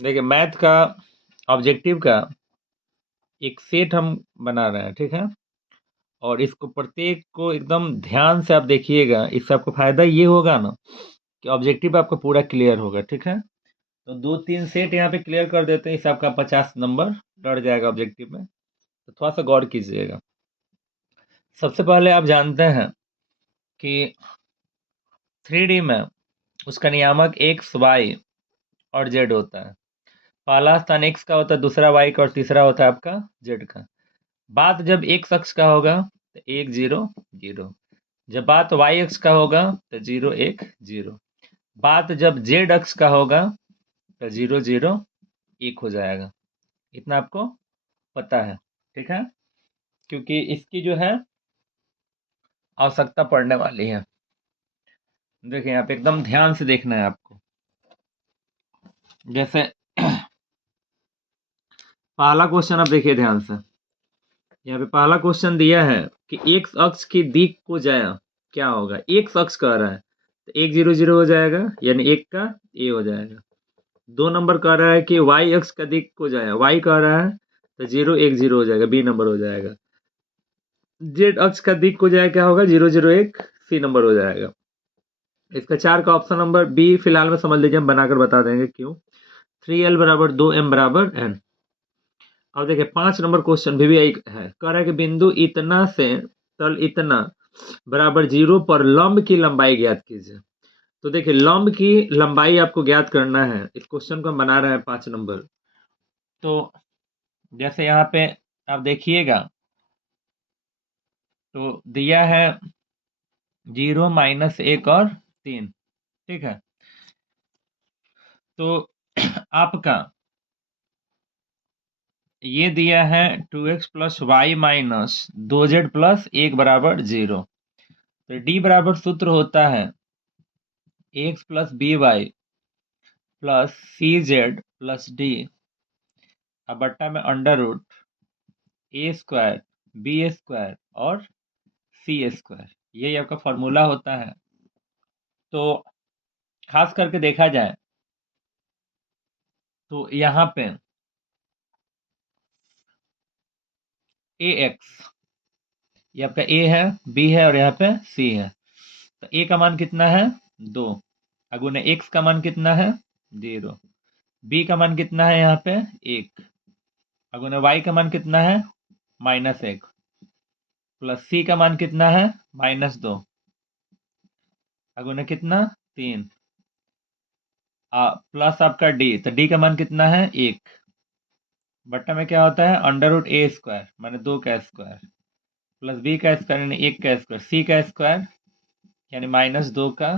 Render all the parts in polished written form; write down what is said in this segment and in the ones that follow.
देखिए मैथ का ऑब्जेक्टिव का एक सेट हम बना रहे हैं, ठीक है। और इसको प्रत्येक को एकदम ध्यान से आप देखिएगा, इससे आपको फायदा ये होगा ना कि ऑब्जेक्टिव आपका पूरा क्लियर होगा, ठीक है। तो 2-3 सेट यहाँ पे क्लियर कर देते हैं, इससे आपका 50 नंबर लड़ जाएगा ऑब्जेक्टिव में। तो थोड़ा सा गौर कीजिएगा। सबसे पहले आप जानते हैं कि 3D में उसका नियामक एक्स वाई और जेड होता है। पहला स्थान एक्स का होता है, दूसरा वाई का और तीसरा होता है आपका जेड का। बात जब एक्स अक्ष का होगा तो 1 0 0। जब बात वाई अक्ष का होगा तो 0 1 0। बात जब जेड अक्ष का होगा तो 0 0 1 हो जाएगा। इतना आपको पता है, ठीक है, क्योंकि इसकी जो है आवश्यकता पड़ने वाली है। देखिए यहाँ पे एकदम ध्यान से देखना है आपको। जैसे पहला क्वेश्चन आप देखिए ध्यान से। यहाँ पे पहला क्वेश्चन दिया है कि एक्स अक्ष की दिक को जाया क्या होगा। एक्स अक्ष कह रहा है तो 1 0 0 हो जाएगा, यानी 1 का ए हो जाएगा। 2 नंबर कह रहा है कि वाई अक्ष का दिक को जाया, वाई कह रहा है तो 0 1 0 हो जाएगा, बी नंबर हो जाएगा। जेड अक्ष का दिक को जाया क्या होगा, 0 0 1 सी नंबर हो जाएगा। इसका 4 का ऑप्शन नंबर बी फिलहाल में समझ लीजिए, हम बनाकर बता देंगे क्यों। 3L बराबर 2M बराबर N। अब देखिए 5 नंबर क्वेश्चन भी एक है, कह रहा है कि बिंदु इतना से तल इतना बराबर 0 पर लंब की लंबाई ज्ञात कीजिए। तो देखिए लंब की लंबाई आपको ज्ञात करना है। इस क्वेश्चन को हम बना रहे हैं 5 नंबर। तो जैसे यहाँ पे आप देखिएगा तो दिया है 0 -1 और 3, ठीक है। तो आपका ये दिया है 2x plus Y minus 2z plus 1 बराबर 0। तो डी बराबर सूत्र होता है X plus B Y plus C Z plus D, अब बट्टा में under root A square B square और सी स्क्वायर, यही आपका फॉर्मूला होता है। तो खास करके देखा जाए तो यहाँ पे ए एक्स, ये आपका ए है, बी है और यहाँ पे सी है। तो ए का मान कितना है 2, अगुने एक्स का मान कितना है 0, बी का मान कितना है यहाँ पे 1, अगुने वाई का मान कितना है -1, प्लस सी का मान कितना है -2, अगुने कितना 3, प्लस आपका डी, तो डी का मान कितना है 1, बट्टा में क्या होता है अंडर रूट ए स्क्वायर माने 2 का स्क्वायर प्लस बी का स्क्वायर यानी 1 का स्क्वायर, सी का स्क्वायर यानी -2 का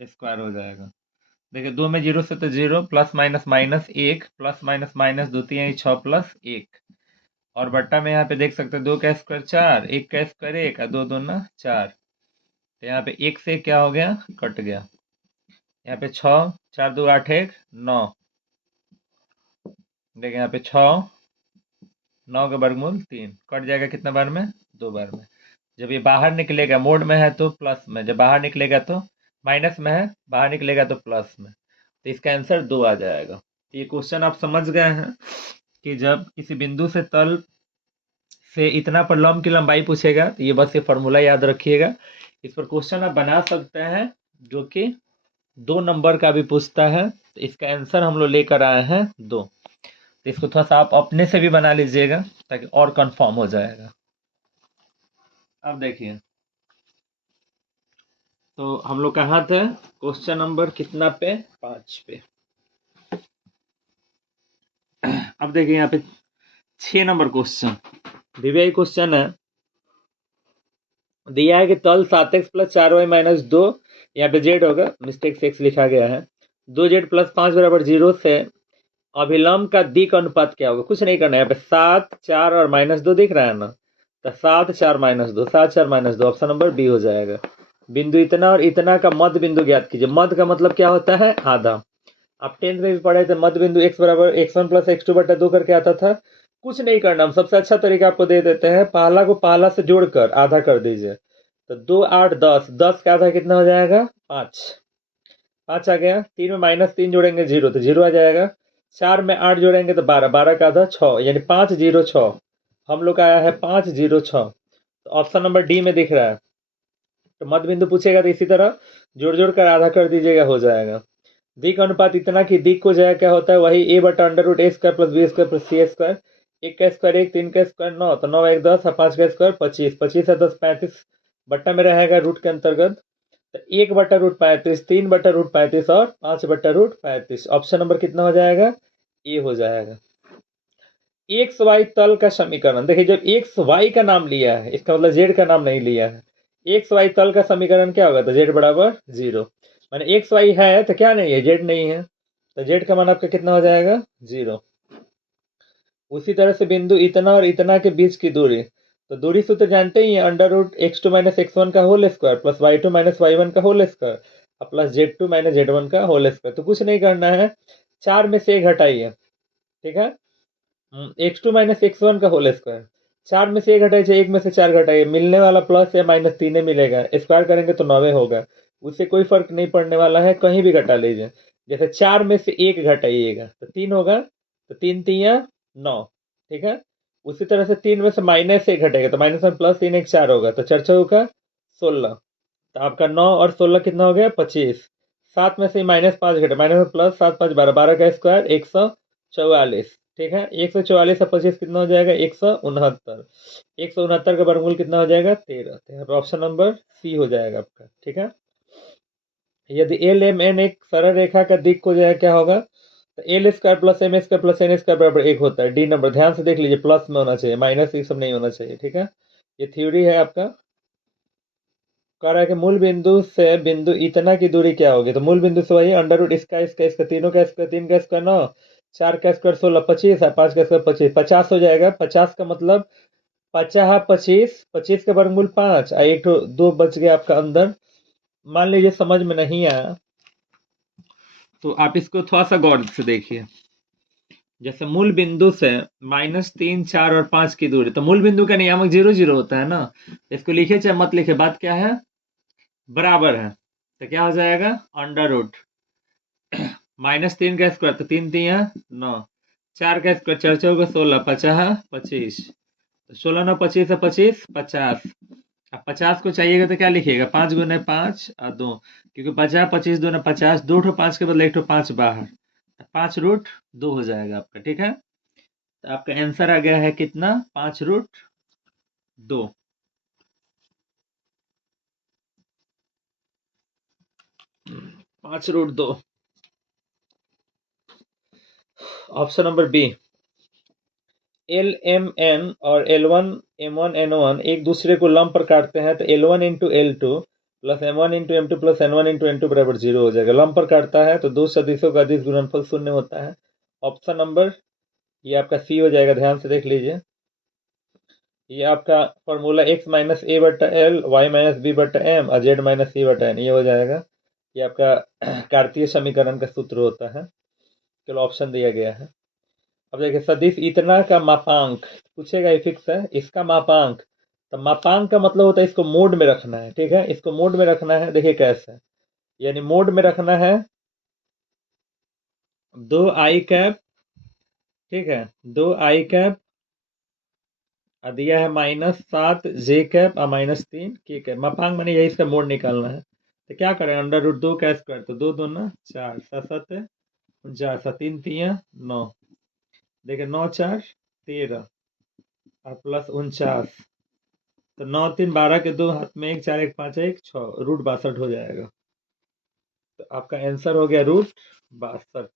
स्क्वायर हो जाएगा। देखिए 2 में 0 से तो 0, plus minus minus 1, plus minus minus 2 3 6 plus 1, और बट्टा में यहाँ पे देख सकते हैं 2 का स्क्वायर 4, 1 का स्क्वायर 1 और 2 दूना 4। तो यहाँ पे 1 से क्या हो गया कट गया, यहाँ पे 6 4 2 8 1 9। देखिए यहाँ पे 6 9 का वर्गमूल 3 कट जाएगा कितना बार में 2 बार में। जब ये बाहर निकलेगा मोड में है तो प्लस में, जब बाहर निकलेगा तो माइनस में है, बाहर निकलेगा तो प्लस में। तो इसका आंसर 2 आ जाएगा। ये क्वेश्चन आप समझ गए हैं कि जब किसी बिंदु से तल से इतना पर लंब की लंबाई पूछेगा तो ये बस ये फॉर्मूला याद रखिएगा। इस पर क्वेश्चन आप बना सकते हैं जो कि 2 नंबर का भी पूछता है। तो इसका आंसर हम लोग लेकर आए हैं 2। तो इसको थोड़ा सा आप अपने से भी बना लीजिएगा ताकि और कंफर्म हो जाएगा। अब देखिए तो हम लोग कहाँ थे, क्वेश्चन नंबर कितना पे 5 पे। अब देखिए यहाँ पे 6 नंबर क्वेश्चन दिव्या क्वेश्चन है, दिया है कि तल 7x प्लस 4y माइनस 2, यहाँ पे जेड होगा, मिस्टेक से x लिखा गया है, 2z प्लस 5 बराबर 0 से अभिलंब का दिक अनुपात क्या होगा। कुछ नहीं करना है, यहाँ पे 7 4 और -2 दिख रहा है ना, तो 7 4 -2, 7 4 -2, ऑप्शन नंबर बी हो जाएगा। बिंदु इतना और इतना का मध्य बिंदु ज्ञात कीजिए। मध्य का मतलब क्या होता है आधा। आप 10th में भी पढ़े थे मध्य बिंदु x बराबर x1 प्लस x2 बटा 2 करके आता था। कुछ नहीं करना, हम सबसे अच्छा तरीका आपको दे देते हैं, पहला को पहला से जोड़कर आधा कर दीजिए। तो 2 8 10, 10 का आधा कितना हो जाएगा 5, 5 आ गया। 3 में -3 जोड़ेंगे 0, तो 0 आ जाएगा। 4 में 8 जोड़ेंगे तो 12, 12 का आधा 6, यानी 506। हम लोग का आया है 506। तो ऑप्शन नंबर डी में दिख रहा है। तो मध्य बिंदु पूछेगा तो इसी तरह जोड़ जोड़ कर आधा कर दीजिएगा, हो जाएगा। दिक अनुपात इतना कि दिक को जाए क्या होता है, वही a बटा under root A square plus B square plus C square. एक का स्क्वायर 1, 3 का स्क्वायर 9, तो 9 1 10 और 5 का स्क्वायर 25, 25 है 10 35, बट्टा में रहेगा रूट के अंतर्गत। तो 1 बटा रूट 35, 3 बटा रूट 35 और 5 बटा रूट 35। ऑप्शन नंबर कितना हो जाएगा, ए हो जाएगा। एक्स वाई तल का समीकरण देखिए, जब एक्स वाई का नाम लिया है इसका मतलब जेड का नाम नहीं लिया है। एक्स वाई तल का समीकरण क्या होगा, तो जेड बराबर 0। माने एक्स वाई है तो क्या नहीं है, जेड नहीं है, तो जेड का मान आपका कितना हो जाएगा, 0। उसी तरह से बिंदु इतना और इतना के बीच की दूरी, तो दूरी सूत्र जानते ही है, under root x2 minus x1 का whole square plus y2 minus y1 का whole square plus z2 minus z1 का होल स्क्वायर। तो कुछ नहीं करना है, 4 में से 1 घटाइए, ठीक है। x2 माइनस x1 का होल स्क्वायर, 4 में से 1 घटाइए, 1 में से 4 घटाइए, मिलने वाला प्लस या माइनस 3 मिलेगा, स्क्वायर करेंगे तो 9 होगा। उससे कोई फर्क नहीं पड़ने वाला है, कहीं भी घटा लीजिए। जैसे 4 में से 1 घटाइएगा तो 3 होगा, तो 3 3 9, ठीक है। उसी तरह से 3 में से माइनस 1 घटेगा तो माइनस में प्लस 3 1 4 होगा, तो 4 4 का 16। तो आपका 9 और 16 कितना हो गया, 25। 7 में से माइनस 5 घटे, माइनस में प्लस 7 5 12, 12 का स्क्वायर 144, ठीक है। 144 से 25 कितना हो जाएगा, 169। 169 का वर्गमूल कितना हो जाएगा, 13। तो यहाँ पे ऑप्शन नंबर सी हो जाएगा आपका, ठीक है। यदि एल एम एन एक सरल रेखा का दिक् को जो है क्या होगा, तो L square plus M square plus N square बराबर 1 होता है। डी नंबर ध्यान से देख लीजिए, प्लस में होना चाहिए, माइनस ये सब नहीं होना चाहिए, ठीक है। ये थ्योरी है आपका। कह रहा है कि मूल बिंदु से बिंदु इतना की दूरी क्या होगी, तो मूल बिंदु से वही अंडर रूट इसका तीनों का स्क्वायर, 3 का स्क्वायर 9, 4 का स्क्वायर 16, 25 है, 5 का स्क्वायर 25, 50 हो जाएगा। 50 का मतलब 50 25, 25 का वर्गमूल 5, एक तो 2 बच गया आपका अंदर। मान लीजिए समझ में नहीं आया तो आप इसको थोड़ा सा गौर से देखिए। जैसे मूल बिंदु से -3 4 और 5 की दूरी, तो मूल बिंदु का नियामक 0 0 होता है ना। इसको लिखे चाहे मत लिखे, बात क्या है, बराबर है। तो क्या हो जाएगा, अंडर रूट -3 का स्क्वायर, तो 3 3 9, 4 का स्क्वायर 4 4 16, 50 25, 16 9 25 है 25 50। अब 50 को चाहिएगा तो क्या लिखिएगा, 5 गुने 5 और 2, क्योंकि 50 25 2 50, 2 ठो 5 के बदले 1 ठो 5 बाहर, 5 रूट 2 हो जाएगा आपका, ठीक है। तो आपका आंसर आ गया है कितना, 5 root 2। 5 root 2, option number B. L M N और L1 M1 N1 एक दूसरे को लंब पर काटते हैं, तो L1 into L2 plus M1 into M2 plus N1 into N2 बराबर 0 हो जाएगा। लंब पर काटता है तो दो सदिशों का अदिश गुणनफल 0 होता है। ऑप्शन नंबर ये आपका सी हो जाएगा, ध्यान से देख लीजिए। ये आपका फॉर्मूला x माइनस ए बटा एल, वाई माइनस बी बटा एम और जेड माइनस सी बटा एन, ये हो जाएगा। ये आपका कार्तीय समीकरण का सूत्र होता है। चलो ऑप्शन दिया गया है। अब देखिए, सदिश इतना का मापांक पूछेगा, ये फिक्स है इसका मापांक। तो मापांक का मतलब होता है इसको मोड में रखना है, ठीक है। इसको मोड में रखना है, देखिए कैसे, यानी मोड में रखना है 2 आई कैप, ठीक है, 2 आई कैप दिया है -7 जे कैप और -3 के कैप। मापांक माने यही इसका मोड निकालना है। तो क्या करें, अंडर रूट 2 का स्क्वायर, तो 2 2 4, 7 7 49, 7 3 3 9, देखिए 9 4 13 और प्लस 49, तो 9 3 12 के 2 हाथ में 1 4 1 5 1 6, रूट 62 हो जाएगा। तो आपका आंसर हो गया root 62,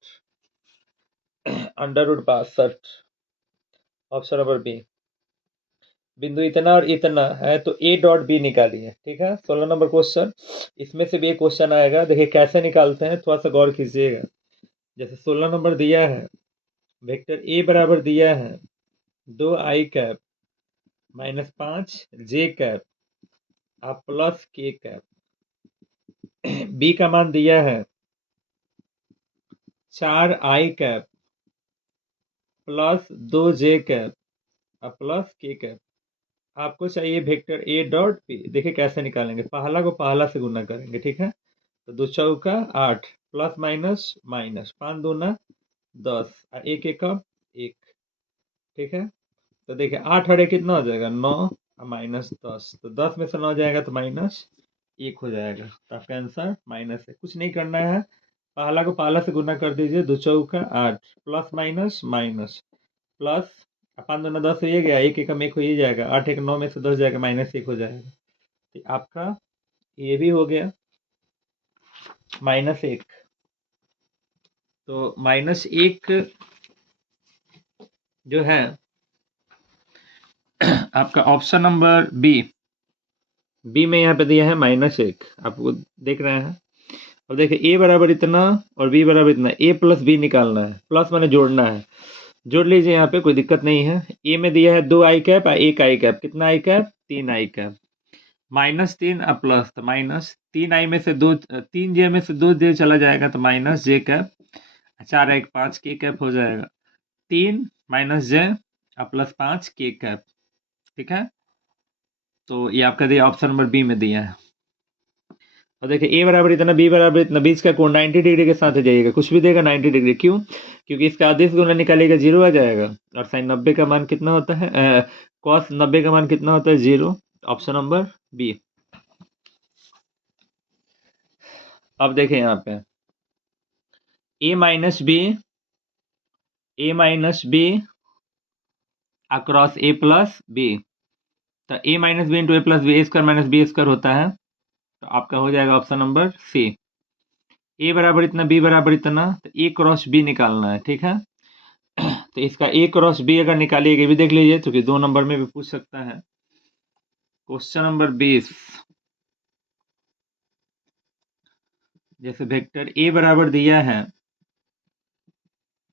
under root 62, option number B. बिंदु इतना और इतना है तो ए डॉट बी निकालिए, ठीक है। 16 नंबर क्वेश्चन, इसमें से भी एक क्वेश्चन आएगा, देखिए कैसे निकालते हैं, थोड़ा सा गौर कीजिएगा। जैसे 16 नंबर दिया है, वेक्टर ए बराबर दिया है 2 आई कैप -5 जे कैप आप प्लस के कैप, बी का मान दिया है 4 आई कैप प्लस 2 जे कैप प्लस के कैप। आपको चाहिए वेक्टर ए डॉट बी, देखिए कैसे निकालेंगे, पहला को पहला से गुना करेंगे, ठीक है। तो 2 चौका 8 प्लस माइनस माइनस 5 दूना 10 और 1 एकम 1, ठीक है। तो देखिए 8 और 1 कितना हो जाएगा 9 और -10, तो 10 में से 9 जाएगा तो -1 हो जाएगा। तो आपका आंसर -1। कुछ नहीं करना है, पहला को पहला से गुना कर दीजिए, 2 चौका 8, प्लस माइनस माइनस प्लस, 5 दूना 10 हो ही गया, 1 एकम 1 हो ही जाएगा, 8 एक 9 में से 10 जाएगा, -1 हो जाएगा। तो आपका ये भी हो गया -1। तो -1 जो है आपका ऑप्शन नंबर बी में यहाँ पे दिया है -1, आपको देख रहे हैं। अब देखिए a बराबर इतना और b बराबर इतना, a प्लस b निकालना है, प्लस मैंने जोड़ना है, जोड़ लीजिए, यहाँ पे कोई दिक्कत नहीं है। a में दिया है 2 आई कैप और 1 आई कैप, कितना आई कैप 3 आई कैप, -3 और प्लस, तो माइनस 3 आई में से 2, 3 जे में से 2 जे चला जाएगा तो माइनस जे कैप, 4 1 5 के कैप हो जाएगा, 3 माइनस जे और प्लस 5 के कैप, ठीक है। तो ये आपका दिया ऑप्शन नंबर बी में दिया है। और देखिए a बराबर इतना, b बराबर इतना, बीच का कोण 90 डिग्री के साथ जाइएगा, कुछ भी देगा 90 डिग्री, क्यों? क्योंकि इसका आदेश गुना निकालिएगा 0 आ जाएगा, और साइन 90 का मान कितना होता है, कॉस 90 का मान कितना होता है 0, ऑप्शन नंबर बी। अब देखें यहाँ पे a minus B across a plus B, तो a minus B into A plus B, A square minus B square होता है, तो आपका हो जाएगा ऑप्शन नंबर सी। a बराबर इतना, b बराबर इतना, तो a क्रॉस b निकालना है, ठीक है। तो इसका a क्रॉस b अगर निकालिएगा, भी देख लीजिए, क्योंकि 2 नंबर में भी पूछ सकता है। क्वेश्चन नंबर 20, जैसे वेक्टर a बराबर दिया है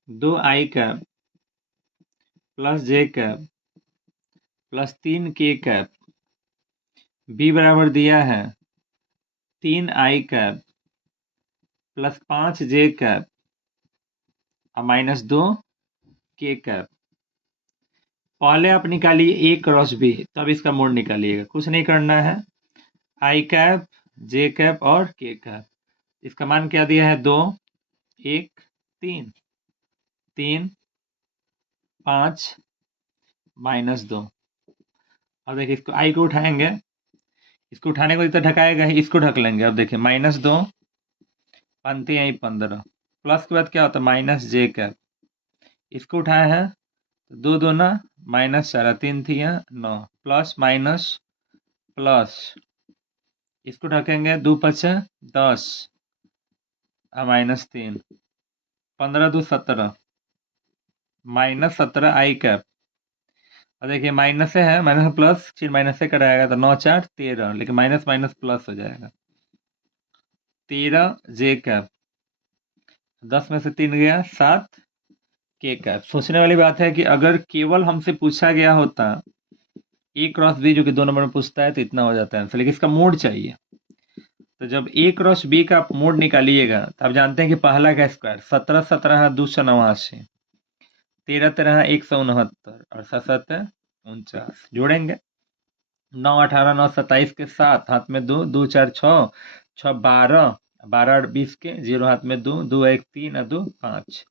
2 आई कैप प्लस जे कैप प्लस 3 के कैप, b बराबर दिया है 3 आई कैप प्लस 5 जे कैप और -2 के कैप। पहले आप निकालिए a क्रॉस b, तब इसका मोड निकालिएगा, कुछ नहीं करना है, आई कैप जे कैप और के कैप। इसका मान क्या दिया है 2 1 3 3 5 -2। अब देखिए इसको आई को उठाएंगे, इसको उठाने को इतना ढकाएगा ही, इसको ढक लेंगे। अब देखिए -2 पंती आई 15, प्लस के बाद क्या होता है माइनस जे कैप, इसको उठाए हैं तो 2 दूना -4, 3 थी 9, प्लस माइनस प्लस, इसको ढकेंगे 2 5 10 और -3, 15 2 17 -17 आई कैप। और देखिए माइनस से है, माइनस प्लस, फिर माइनस से कराएगा तो 9 4 13, लेकिन माइनस माइनस प्लस हो जाएगा, 13 जे कैप, 10 में से 3 गया 7 के कैप। सोचने वाली बात है कि अगर केवल हमसे पूछा गया होता a क्रॉस b, जो कि 2 नंबर में पूछता है, तो इतना हो जाता है आंसर, लेकिन इसका मोड चाहिए। तो जब a क्रॉस b का आप मोड निकालिएगा, तो आप जानते हैं कि पहला का स्क्वायर 17 17 289, 13 13 169 और 7 7 49, जोड़ेंगे 9 18 9 27 के साथ, हाथ में 2 2 4 6 6 12 12 20 के, 0 हाथ में 2 2 1 3 और 2 5,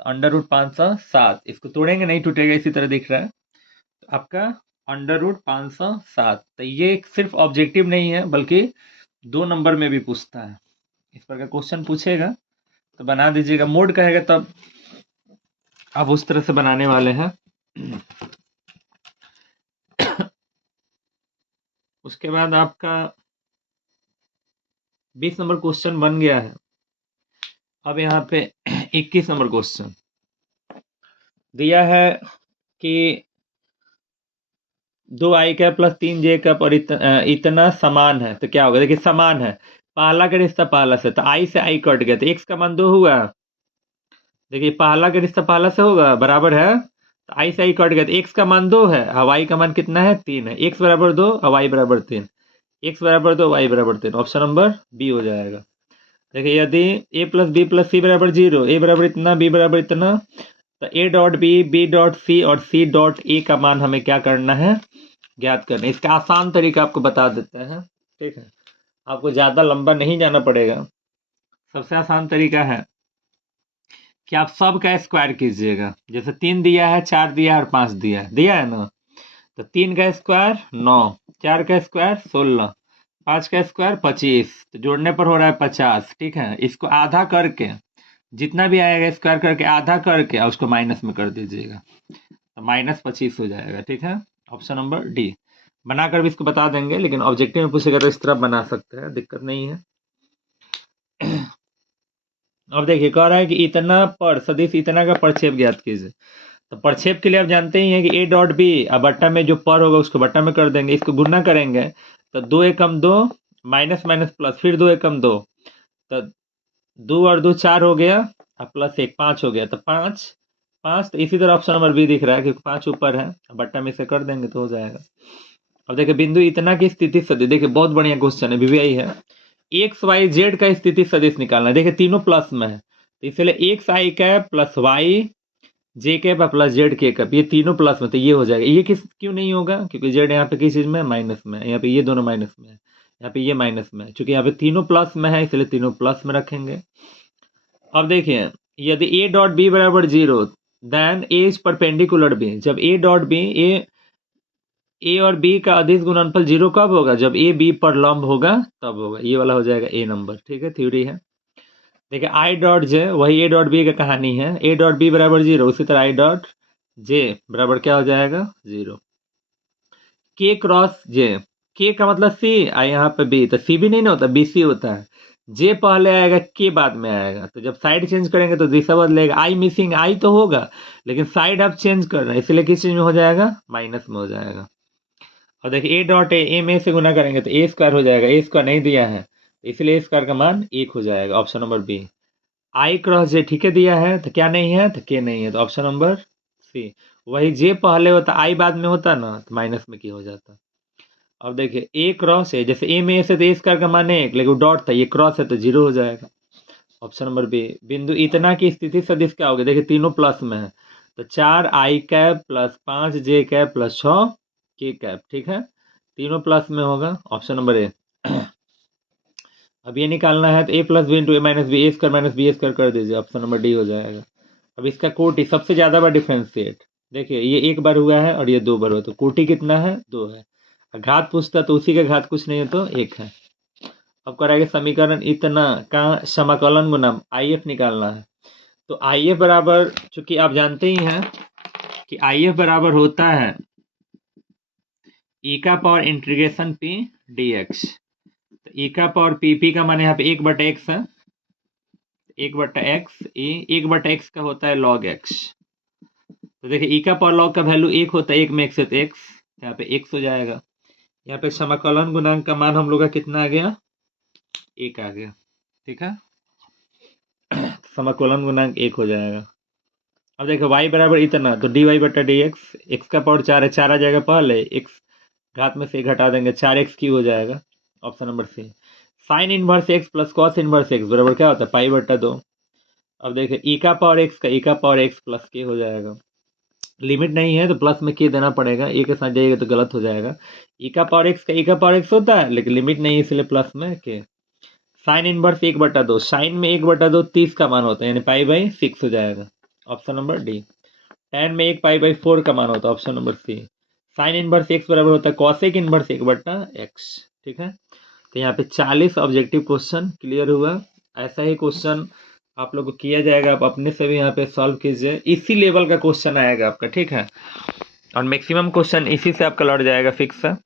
तो √507, इसको तोड़ेंगे नहीं टूटेगा, इसी तरह दिख रहा है। तो आपका √507। तो ये सिर्फ ऑब्जेक्टिव नहीं है, बल्कि 2 नंबर में भी पूछता है। इस पर का क्वेश्चन पूछेगा तो बना दीजिएगा, मोड कहेगा तब आप उस तरह से बनाने वाले हैं। उसके बाद आपका 20 नंबर क्वेश्चन बन गया है। अब यहाँ पे 21 नंबर क्वेश्चन दिया है कि 2 आई कैप प्लस 3 जे कैप और इतना समान है, तो क्या होगा? देखिए समान है, पहला का रिश्ता पहला से, तो आई से आई कट गया, तो एक्स का मान 2 हुआ। देखिए पहला का रिश्ता पहला से होगा, बराबर है, तो आई से आई कट गया, तो एक्स का मान 2 है, और वाई का मान कितना है 3 है, एक्स बराबर 2 और वाई बराबर 3, एक्स बराबर 2 वाई बराबर 3, ऑप्शन नंबर बी हो जाएगा। देखिए यदि a प्लस बी प्लस सी बराबर 0, ए बराबर इतना, बी बराबर इतना, तो a dot B dot C और सी डॉट ए का मान हमें क्या करना है, ज्ञात करना है। इसका आसान तरीका आपको बता देते हैं, ठीक है, आपको ज़्यादा लंबा नहीं जाना पड़ेगा। सबसे आसान तरीका है कि आप सब का स्क्वायर कीजिएगा। जैसे 3 दिया है, 4 दिया है और 5 दिया है ना। तो 3 का स्क्वायर 9, 4 का स्क्वायर 16, 5 का स्क्वायर 25, तो जोड़ने पर हो रहा है 50। ठीक है, इसको आधा करके जितना भी आएगा स्क्वायर करके आधा करके और उसको माइनस में कर दीजिएगा, तो -25 हो जाएगा। ठीक है, ऑप्शन नंबर डी। बनाकर भी इसको बता देंगे, लेकिन ऑब्जेक्टिव में पूछेगा तो इस तरह बना सकते हैं, दिक्कत नहीं है। अब देखिए कह रहा है कि इतना पर सदिश इतना का प्रक्षेप ज्ञात कीजिए। तो प्रक्षेप के लिए आप जानते ही हैं कि ए डॉट बी, अब बट्टा में जो पर होगा उसको बट्टा में कर देंगे, इसको गुना करेंगे तो 2 एकम 2 माइनस माइनस प्लस, फिर 2 एकम 2, तो 2 और 2 4 हो गया, अब प्लस 1 5 हो गया, तो 5 5। तो इसी तरह ऑप्शन नंबर बी दिख रहा है क्योंकि 5 ऊपर है, बट्टा में से कर देंगे तो हो जाएगा। अब देखिए बिंदु इतना की स्थिति सदिश, देखिए बहुत बढ़िया क्वेश्चन है, बीबीआई है। एक्स वाई जेड का स्थिति सदिश निकालना है। देखिए तीनों प्लस में है, तो इसलिए एक्स आई कैप प्लस वाई जे कैप प्लस जेड के कैप, ये तीनों प्लस में, तो ये हो जाएगा। ये किस क्यों नहीं होगा, क्योंकि जेड यहाँ पे किस चीज में माइनस में है, यहाँ पे ये दोनों माइनस में है, यहाँ पे ये माइनस में है, चूंकि यहाँ पे तीनों प्लस में है इसलिए तीनों प्लस में रखेंगे। अब देखिए यदि ए डॉट बी बराबर 0 then A is perpendicular B. जब ए डॉट बी, ए और बी का अदिश गुणनफल 0 कब होगा, जब ए बी पर लंब होगा तब होगा। ये वाला हो जाएगा ए नंबर। ठीक है, थ्योरी है। देखिए आई डॉट जे वही ए डॉट बी का कहानी है, ए डॉट बी बराबर 0, उसी तरह आई डॉट जे बराबर क्या हो जाएगा 0। के क्रॉस जे, के का मतलब सी, आई यहाँ पे बी, तो सी भी नहीं ना होता, बी सी होता है। जे पहले आएगा, के बाद में आएगा, तो जब साइड चेंज करेंगे तो दिशा बदलेगा। आई मिसिंग, आई तो होगा लेकिन साइड आप चेंज कर रहे हैं, इसलिए किस चीज में हो जाएगा, माइनस में हो जाएगा। और देखिए ए डॉट ए में से गुना करेंगे तो ए स्क्वायर हो जाएगा, ए स्क्वायर नहीं दिया है इसलिए ए स्क्वायर का मान 1 हो जाएगा, ऑप्शन नंबर बी। आई क्रॉस जे ठीक है दिया है, तो क्या नहीं है, तो के नहीं है, तो ऑप्शन नंबर सी। वही जे पहले होता आई बाद में होता ना, तो माइनस में के हो जाता। अब देखिए ए क्रॉस है, जैसे ए में से तो ए स्क्वायर का मान 1, लेकिन डॉट था, ये क्रॉस है तो 0 हो जाएगा, ऑप्शन नंबर बी। बिंदु इतना की स्थिति सदिश क्या होगी, देखिए तीनों प्लस में है, तो 4 आई कैप प्लस 5 जे कैप प्लस 6 के कैप। ठीक है, तीनों प्लस में होगा, ऑप्शन नंबर ए। अब ये निकालना है तो ए plus B into A minus B, A square minus B square कर दीजिए, ऑप्शन नंबर डी हो जाएगा। अब इसका कोटि सबसे ज्यादा बार डिफ्रेंशिएट, देखिए ये एक बार हुआ है और ये 2 बार हुआ, तो कोटि कितना है 2 है। घात पूछता तो उसी का घात कुछ नहीं है तो 1 है। अब कराएंगे समीकरण इतना का समाकलन गुना आई एफ निकालना है। तो आई एफ बराबर, चूंकि आप जानते ही हैं कि आई एफ बराबर होता है ई का power integration P D x. तो ई का पावर पी का मान यहाँ पे 1/x है, 1/x, ए 1/x का होता है log x। तो देखिए ई का पावर लॉग का वैल्यू 1 होता है, 1 में x है तो x, यहाँ पे x हो जाएगा। यहाँ पे समाकलन गुणांक का मान हम लोग का कितना आ गया, 1 आ गया। ठीक है, समाकलन गुणांक 1 हो जाएगा। अब देखो y बराबर इतना, तो dy/dx, x का पावर 4 है, 4 आ जाएगा पहले, x घात में से घटा देंगे, 4x क्यूब हो जाएगा, option number C. Sine inverse x plus cos inverse x बराबर क्या होता है पाई/2। अब देखिए ई का पावर x का ई का पावर x प्लस के हो जाएगा। लिमिट नहीं है तो प्लस में के देना पड़ेगा, ए के साथ जाइएगा तो गलत हो जाएगा। ई का पावर x का ई का पावर x होता है लेकिन लिमिट नहीं है इसलिए प्लस में के। साइन इनवर्स 1/2, साइन में 1/2 30 का मान होता है, यानी पाई/6 हो जाएगा, ऑप्शन नंबर डी। tan में 1 पाई/4 का मान होता है, option number C. Sine inverse x बराबर होता है कॉसेक इनवर्स 1/x। ठीक है, तो यहाँ पे 40 ऑब्जेक्टिव क्वेश्चन क्लियर हुआ। ऐसा ही क्वेश्चन आप लोग को किया जाएगा, आप अपने से भी यहाँ पे सॉल्व कीजिए, इसी लेवल का क्वेश्चन आएगा आपका। ठीक है, और मैक्सिमम क्वेश्चन इसी से आपका लौट जाएगा, फिक्स है।